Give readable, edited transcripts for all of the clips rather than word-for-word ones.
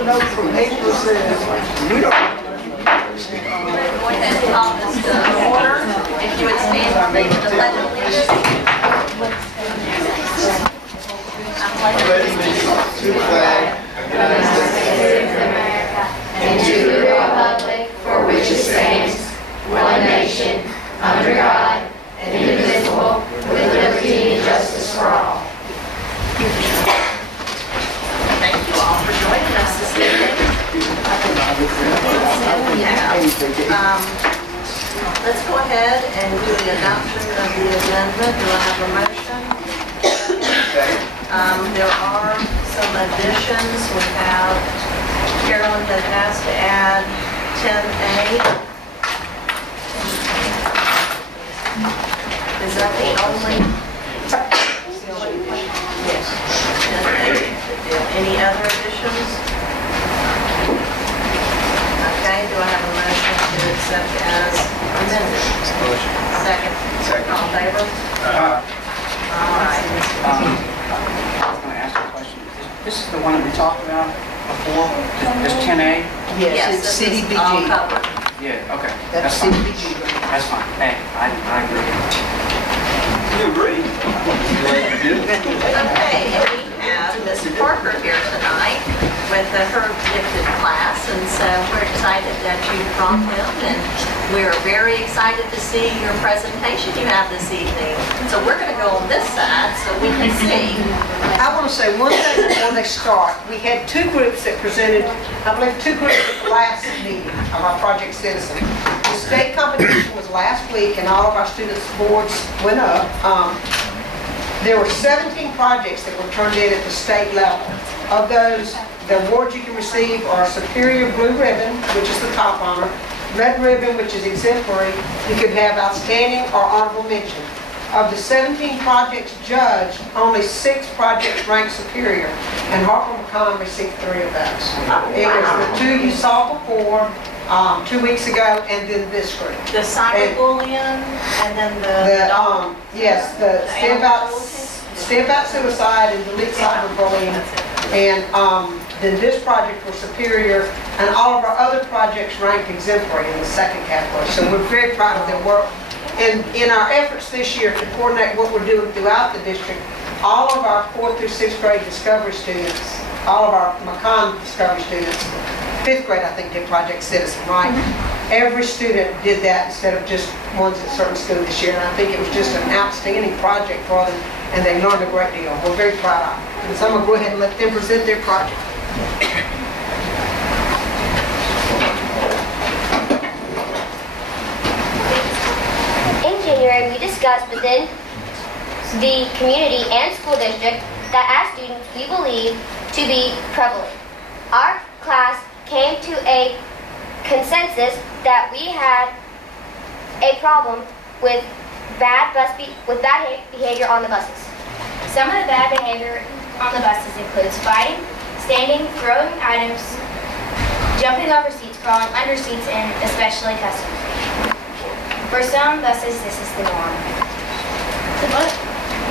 a note from April that says, we don't. Go ahead and call this to order. If you would stand for me to the pledge of allegiance. I'm pledging allegiance to the flag of the United States of America and to the republic for which it stands, one nation, under God, indivisible, with liberty and justice for all. Thank you all for joining us this evening. Let's go ahead and do the adoption of the agenda. Do I have a motion? There are some additions. We have Carolyn that has to add 10A. Is that the only? Yes. 10A. Any other additions? Okay, do I have a motion to accept as amended? Second. All in favor? All right. I was going to ask a question. This is the one that we talked about before? This 10A? Yes, it's this is all CDBG. covered. Yeah, okay. That's fine. CDBG. That's fine. Hey, I agree. You agree? Okay, and we have Miss Parker here tonight with her gifted class, and so we're excited that you brought them, and we're very excited to see your presentation you have this evening. So we're going to go on this side so we can see. I want to say one thing before they start. We had two groups that presented, I believe two groups at the last meeting of our Project Citizen. The state competition was last week and all of our students' boards went up. There were 17 projects that were turned in at the state level. Of those, the awards you can receive are Superior Blue Ribbon, which is the top honor, Red Ribbon, which is exemplary. You could have Outstanding or Honorable Mention. Of the 17 projects judged, only 6 projects ranked superior, and Harper McCollum received 3 of those. It was the 2 you saw before, 2 weeks ago, and then this group. The cyberbullying and then the yes, the Stay About Suicide and Delete Cyberbullying, and then this project was superior, and all of our other projects ranked exemplary in the second category. So we're very proud of their work. And in our efforts this year to coordinate what we're doing throughout the district, all of our 4th through 6th grade Discovery students, all of our Macon Discovery students, 5th grade I think did Project Citizen, right? Every student did that instead of just ones at certain schools this year, and I think it was just an outstanding project for them, and they learned a great deal. We're very proud of it. And so I'm going to go ahead and let them present their project. In January, we discussed within the community and school district that as students we believe to be prevalent. Our class came to a consensus that we had a problem with bad behavior on the buses. Some of the bad behavior on the buses includes fighting, standing, throwing items, jumping over seats, crawling under seats, and especially cussing. For some buses, this is the norm.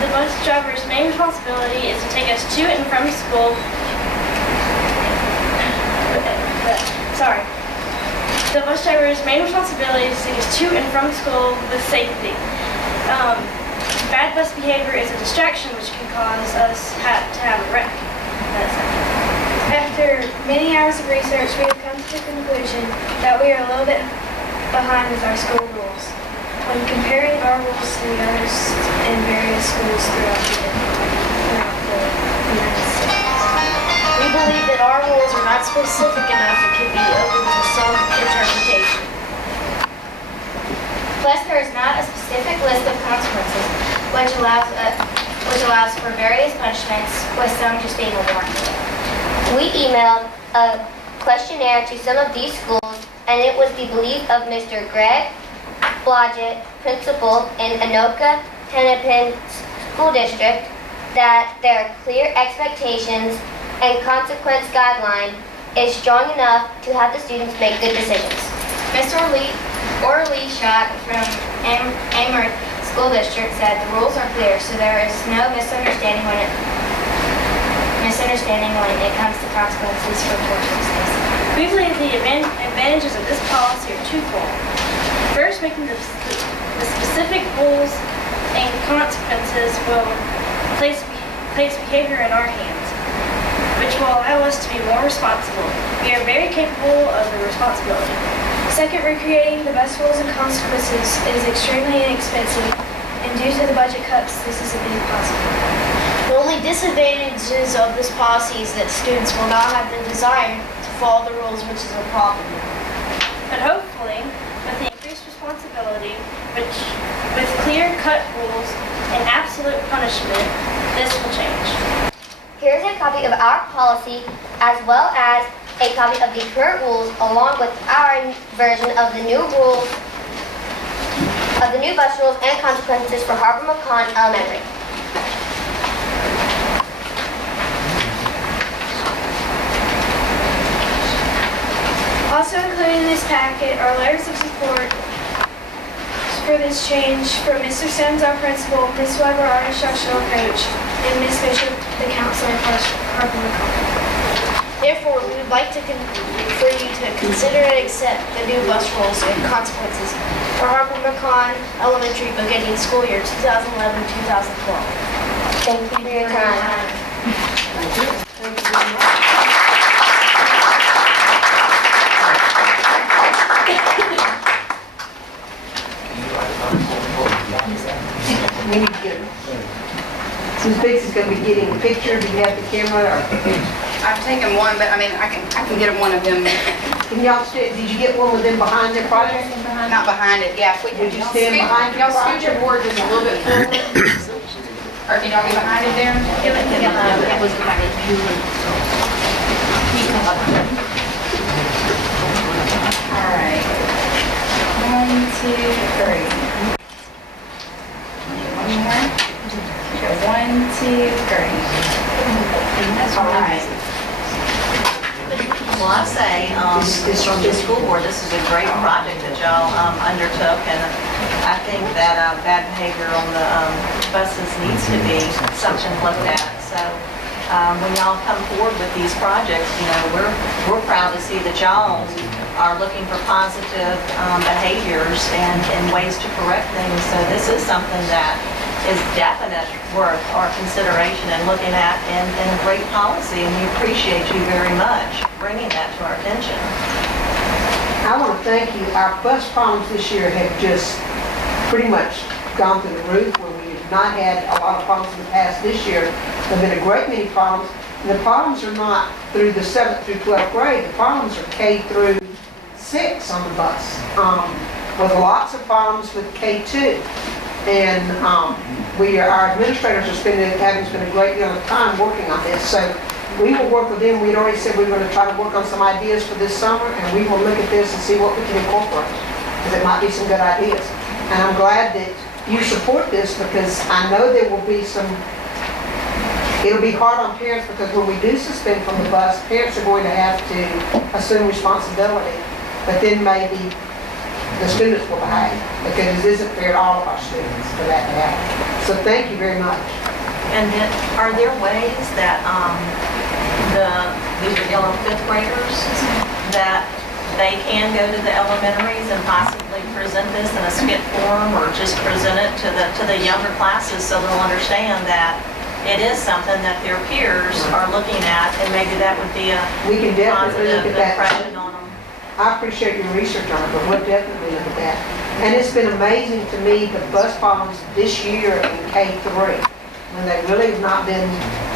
The bus driver's main responsibility is to take us to and from school. The bus driver's main responsibility is to take us to and from school with safety. Bad bus behavior is a distraction which can cause us to have a wreck. After many hours of research, we have come to the conclusion that we are a little bit behind with our school rules. When comparing our rules to the others in various schools throughout the United States. We believe that our rules are not specific enough and can be open to some interpretation. Plus, there is not a specific list of consequences, which allows for various punishments, with some just being a warning. We emailed a questionnaire to some of these schools, and it was the belief of Mr. Greg Blodgett, principal in Anoka Hennepin School District, that their clear expectations and consequence guideline is strong enough to have the students make good decisions. Mr. Lee Schott from Amherst School District said the rules are clear, so there is no misunderstanding when misunderstanding when it comes to consequences for poor choices. We believe the advantages of this policy are twofold. First, making the specific rules and consequences will place behavior in our hands, which will allow us to be more responsible. We are very capable of the responsibility. Second, recreating the bus rules and consequences is extremely inexpensive, and due to the budget cuts, this is a big positive. The only disadvantages of this policy is that students will not have the desire to follow the rules, which is a problem. But hopefully, with the increased responsibility, with clear-cut rules and absolute punishment, this will change. Here's a copy of our policy as well as a copy of the current rules along with our version of the new rules, of the new bus rules and consequences for Harper McCon Elementary. Also included in this packet are letters of support for this change from Mr. Sims, our principal, Ms. Weber, our instructional coach, and Ms. Bishop, the counselor for Harper McCon. Therefore, we would like for you to consider and accept the new bus rules and consequences for Harper McCon Elementary beginning school year 2011-2012. Thank you for your time. Thank you. Thank you very much. We need to get, since Biggs is going to be getting a picture, do you have the camera? Or, I've taken one, but I mean, I can get one of them. can y'all did you get one with them behind their project? Not behind it, yeah. If we Would you stand behind your y'all scoot your board just a little bit forward? Or can y'all be behind it there? All right. 1, 2, 3. One more. Go 1, 2, 3. All right. Well, I say, from the school board, this is a great project that y'all undertook, and I think that bad behavior on the buses needs to be something looked at. So when y'all come forward with these projects, you know, we're proud to see that y'all are looking for positive behaviors and ways to correct things. So this is something that is definite worth our consideration and looking at and a great policy, and we appreciate you very much bringing that to our attention. I want to thank you. Our bus problems this year have just pretty much gone through the roof, where we have not had a lot of problems in the past. This year, there have been a great many problems. And the problems are not through the 7th through 12th grade. The problems are K through 6 on the bus, with lots of problems with K2. And our administrators are having spent a great deal of time working on this. So we will work with them. We'd already said we were going to try to work on some ideas for this summer, and we will look at this and see what we can incorporate, because it might be some good ideas. And I'm glad that you support this, because I know there will be it'll be hard on parents, because when we do suspend from the bus, parents are going to have to assume responsibility, but then maybe the students will behave, because it isn't fair to all of our students for that to happen. So thank you very much. And then, are there ways that these are 5th graders, that they can go to the elementaries and possibly present this in a skit form, or just present it to the younger classes, so they'll understand that it is something that their peers are looking at, and maybe that would be a We can definitely positive look at that. impression on them. I appreciate your research on it, but we'll definitely look at that. And it's been amazing to me, the bus problems this year in K3, when they really have not been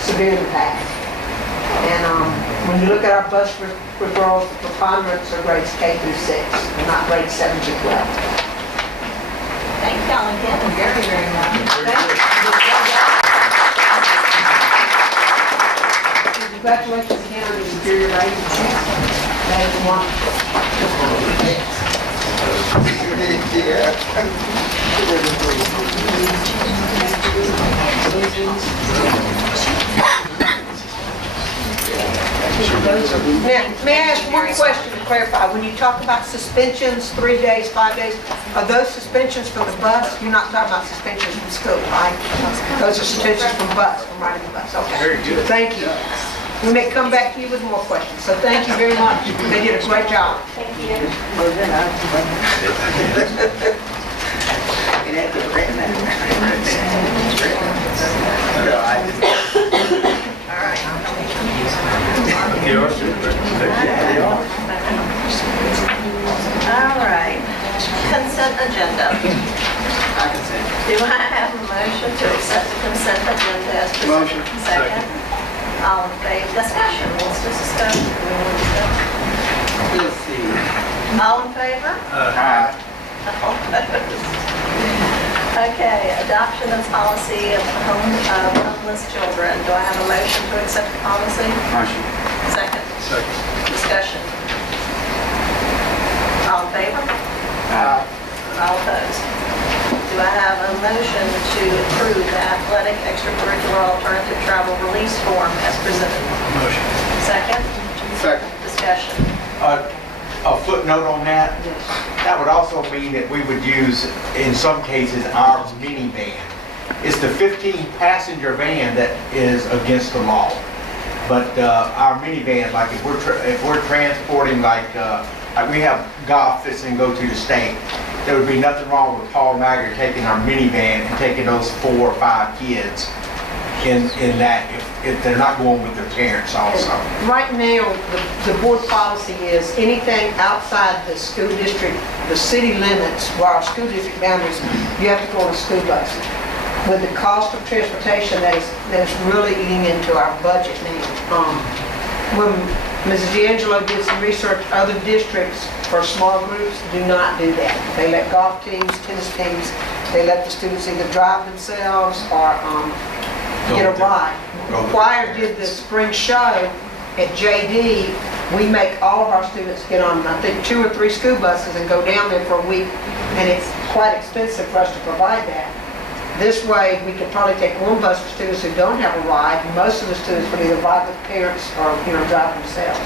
severe in the past. And when you look at our bus referrals, the preponderance are grades K through 6, and not grades 7 to 12. Thank y'all again very, very much. Congratulations again on the superior rating. That is wonderful. Now, may I ask one question? to clarify, when you talk about suspensions, 3 days, 5 days, are those suspensions from the bus? You're not talking about suspensions from school, right? Those are suspensions from bus, from riding the bus, okay. Very good. Thank you. We may come back to you with more questions, so thank you very much. They did a great job. Thank you. All right. Consent agenda. Do I have a motion to accept the consent agenda as presented? Motion. Second. All in favor? Discussion. What's this discussion? Do we want to discuss? Let's see. All in favor? Aye. All opposed? Okay, adoption of policy of homeless children. Do I have a motion to accept the policy? Motion. Second. Second. Discussion. All in favor? Aye. All opposed? Do I have a motion to approve the athletic extracurricular alternative travel release form as presented? Motion. Second. Second. Discussion. A footnote on that, that would also mean that we would use, in some cases, our minivan. It's the 15-passenger van that is against the law. But our minivan, like if we're transporting, like we have golf that's going to go to the state, there would be nothing wrong with Paul Maggard taking our minivan and taking those 4 or 5 kids in that if they're not going with their parents also. Right now, the board policy is anything outside the school district, the city limits, where our school district boundaries, you have to go on a school bus. With the cost of transportation, that's really eating into our budget now. When Mrs. D'Angelo did some research, other districts for small groups do not do that. They let golf teams, tennis teams, they let the students either drive themselves or get a ride. Choir did the spring show at JD. We make all of our students get on, I think, 2 or 3 school buses and go down there for a week, and it's quite expensive for us to provide that. This way, we could probably take 1 bus for students who don't have a ride. Most of the students would either ride with parents or, drive themselves.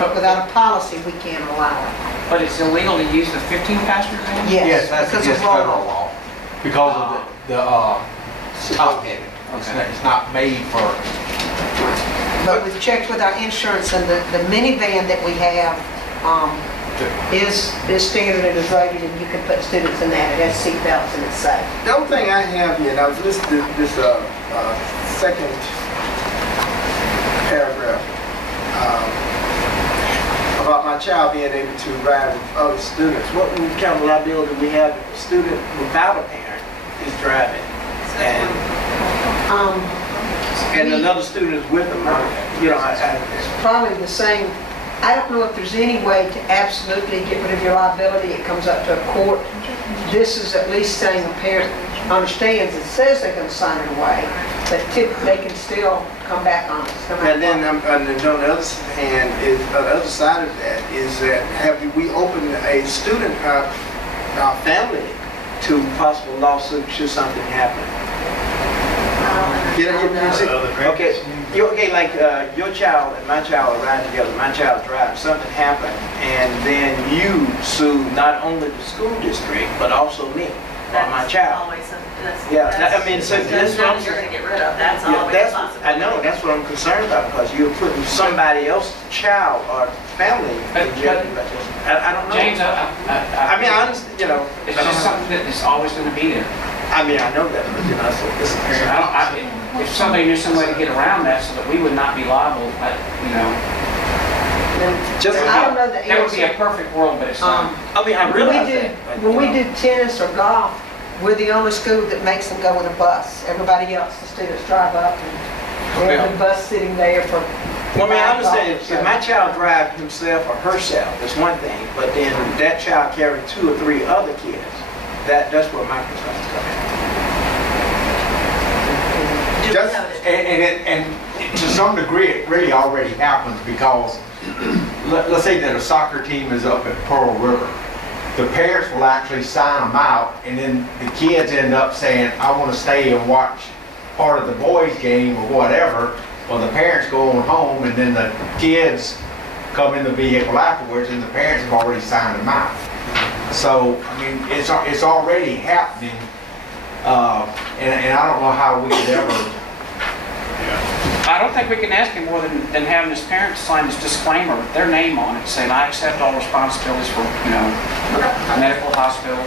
But without a policy, we can't allow it. But it's illegal to use the 15-passenger van? Yes, That's because against of federal law. law. Because of the top heavy. It's not made for. But we've checked with our insurance, and the minivan that we have is standard and is rated, and you can put students in that. It has seat belts and it's safe. The only thing I have here, and I was listening to this second paragraph about my child being able to ride with other students. What kind of liability do we have if a student without a parent is driving and another student is with them? It's probably the same. I don't know if there's any way to absolutely get rid of your liability. It comes up to a court. This is at least saying a parent understands. It says they're going to sign it away, but they can still come back on us. And then on the other hand, the other side of that is that have we opened a student family to possible lawsuit should something happen? Okay, like your child and my child are riding together. My child's driving. Something happened, and then you sue not only the school district but also me or my child. So that's what you're going to get rid of. That's yeah, always that's, possible. I know, that's what I'm concerned about, because you're putting somebody else's child or family in jeopardy. I don't know. James, I mean, I understand, it's just something that is always going to be there. I mean, I know that, but so this is. If somebody knew some way to get around that so that we would not be liable, Just I don't know the that would be answer. a perfect world, but it's not. I mean, I realize that. When we do tennis or golf, we're the only school that makes them go in a bus. Everybody else, the students drive up and we have the bus sitting there for. Well, I mean, I understand if my child drives himself or herself, that's one thing, but then that child carrying 2 or 3 other kids, that's where my concerns come in. And to some degree, it really already happens because let's say that a soccer team is up at Pearl River. The parents will actually sign them out, and then the kids end up saying, I want to stay and watch part of the boys' game or whatever. Well, the parents go on home, and then the kids come in the vehicle afterwards, and the parents have already signed them out. So, I mean, it's already happening, and I don't know how we could ever. I don't think we can ask him more than having his parents sign this disclaimer, their name on it, saying, I accept all responsibilities for, medical, hospital.